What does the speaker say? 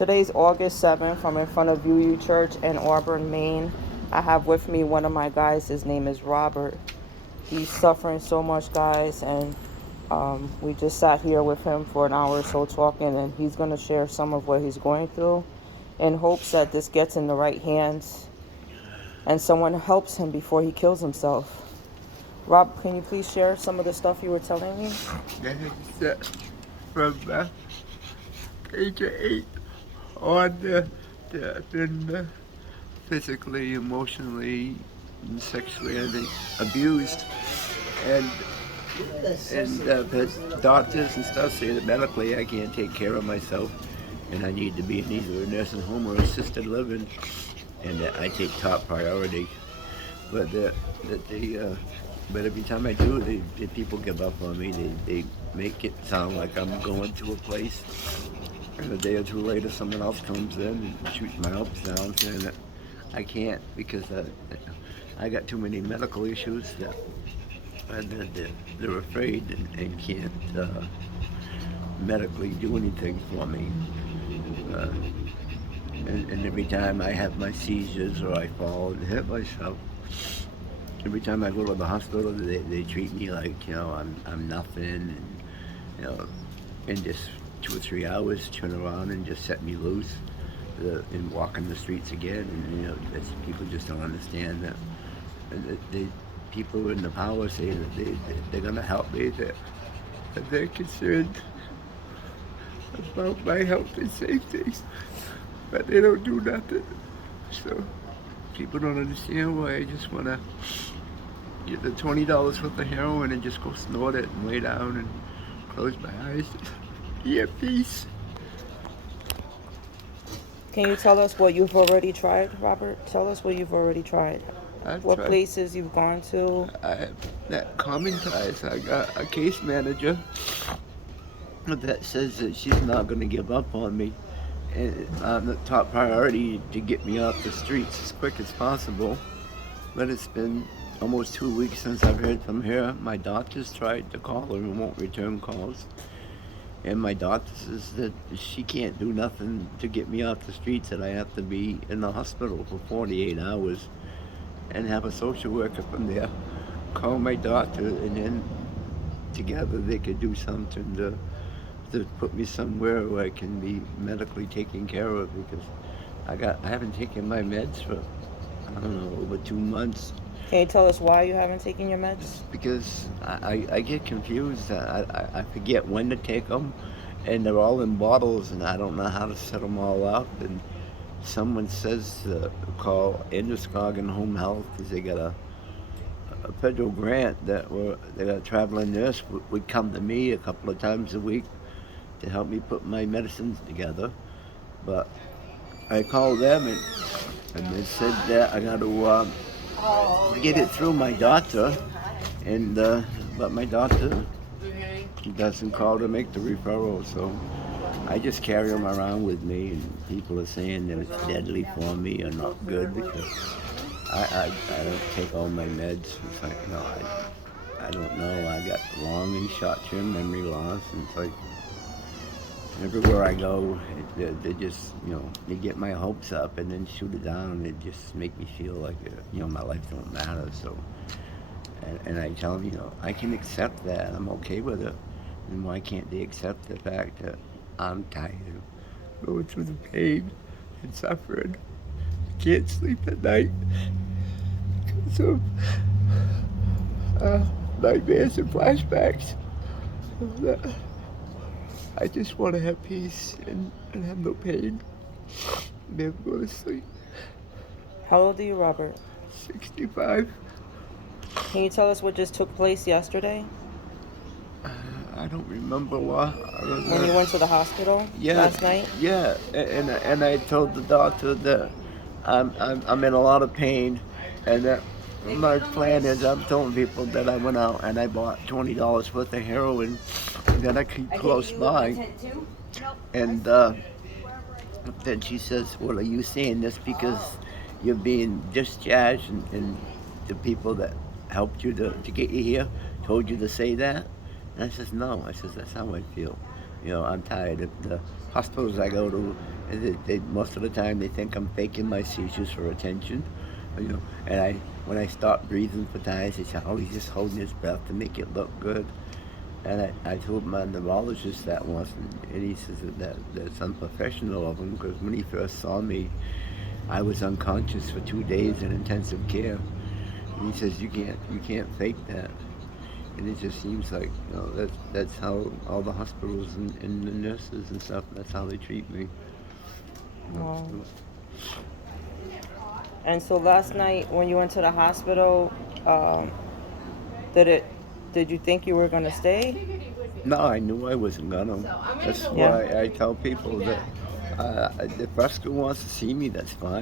Today's August 7th. I'm in front of UU Church in Auburn, Maine. I have with me one of my guys. His name is Robert. He's suffering so much, guys, and we just sat here with him for an hour or so talking, and he's going to share some of what he's going through in hopes that this gets in the right hands and someone helps him before he kills himself. Rob, can you please share some of the stuff you were telling me? That is from age 8 on been physically, emotionally, and sexually, I think, abused, and the doctors and stuff say that medically I can't take care of myself, and I need to be in either a nursing home or assisted living, and that I take top priority. But but every time I do, the people give up on me. They make it sound like I'm going to a place, and a day or two later, someone else comes in and shoots my hopes down, saying that I can't because I got too many medical issues that they're afraid and can't medically do anything for me. Uh, and every time I have my seizures or I fall and hit myself, every time I go to the hospital, they treat me like I'm nothing, and in just 2 or 3 hours, turn around and just set me loose and walk in the streets again. And people just don't understand that. The people in the power say that they're gonna help me. That they're concerned about my health and safety, but they don't do nothing. So people don't understand why I just wanna get the $20 worth of heroin and just go snort it and lay down and close my eyes. Yeah, peace. Can you tell us what you've already tried, Robert? Tell us what you've already tried. I've What tried. places you've gone to. I that common ties. I got a case manager that says that she's not going to give up on me, and the top priority to get me off the streets as quick as possible. But it's been almost 2 weeks since I've heard from her. My doctors tried to call her and won't return calls. And my doctor says that she can't do nothing to get me off the streets, that I have to be in the hospital for 48 hours and have a social worker from there call my doctor, and then together they could do something to put me somewhere where I can be medically taken care of, because I haven't taken my meds for, I don't know, over 2 months. Can you tell us why you haven't taken your meds? Because I get confused. I forget when to take them, and they're all in bottles, and I don't know how to set them all up. And someone says to call Induscogan Home Health because they got a federal grant they got a traveling nurse would come to me a couple of times a week to help me put my medicines together. But I called them, and they said that I got to get it through my doctor, and but my doctor doesn't call to make the referral, so I just carry them around with me, and people are saying that it's deadly for me or not good because I don't take all my meds. It's like, no, I don't know. I got long and short-term memory loss, and it's like everywhere I go, they just, they get my hopes up and then shoot it down. It just make me feel like, my life don't matter. So, and I tell them, I can accept that. I'm okay with it. And why can't they accept the fact that I'm tired of going through the pain and suffering? I can't sleep at night because of nightmares and flashbacks. I just want to have peace and have no pain. Never go to sleep. How old are you, Robert? 65. Can you tell us what just took place yesterday I don't remember what. when you went to the hospital last night? Yeah, and I told the doctor that I'm in a lot of pain, and that my plan is I'm telling people that I went out and I bought $20 worth of heroin that I keep close by, and then she says, "Well, are you saying this because you're being discharged and the people that helped you to get you here told you to say that?" And I says, "No." I says, "That's how I feel. I'm tired of hospitals I go to, most of the time they think I'm faking my seizures for attention, you know. And when I start breathing for times, they say, "Oh, he's just holding his breath to make it look good." And I told my neurologist that once, and he says that that's unprofessional of him, because when he first saw me, I was unconscious for 2 days in intensive care. And he says you can't fake that. And it just seems like, that's how all the hospitals and the nurses and stuff, that's how they treat me. Wow. And so last night when you went to the hospital, um, did it? Did you think you were gonna stay? No, I knew I wasn't gonna. That's Yeah. why I tell people that if Fresco wants to see me, that's fine.